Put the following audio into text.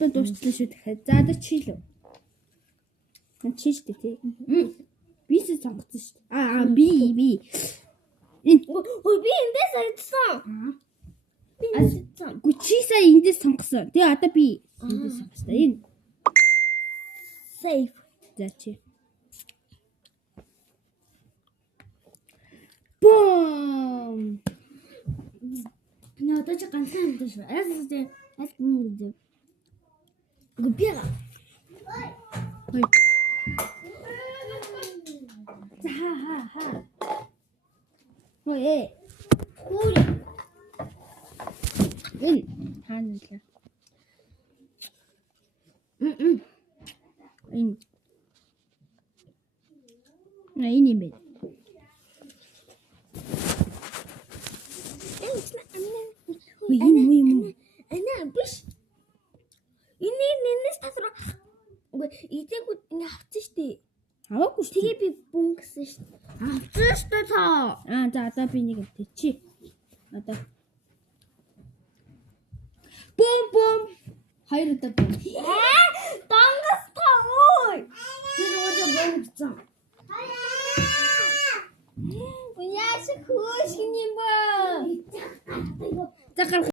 би дуусчлаа шүү дахиад. За одоо чи л. Чи штэ тий. Бис сонгоцсон штэ. Би. Энэ би эндээс авчихсан. Чи сая эндээс сонгосон. Тэгээ одоо би эндээс сонгосон. Энэ Save. за чи. Бом. Одоо чи ганцхан юм шүү. Аз муу. Гүбэра. Хой. Ха. Хой. Хуур. Энэ хаана л. Энэ. Энэ юм бэ. Энэ Ана биш. Энэс тасраа. Итээгүүд ингэ авчих штий. аваагүй шүү. Тэгээ би бүн гэсэн штий. Авчих штий та. За одоо би нэг юм чи. Одоо. Бом. Хоёр удаа бом. Дангас та ой. Тэр удаа бомцсан. Яаш хөөш гин юм ба. За гарах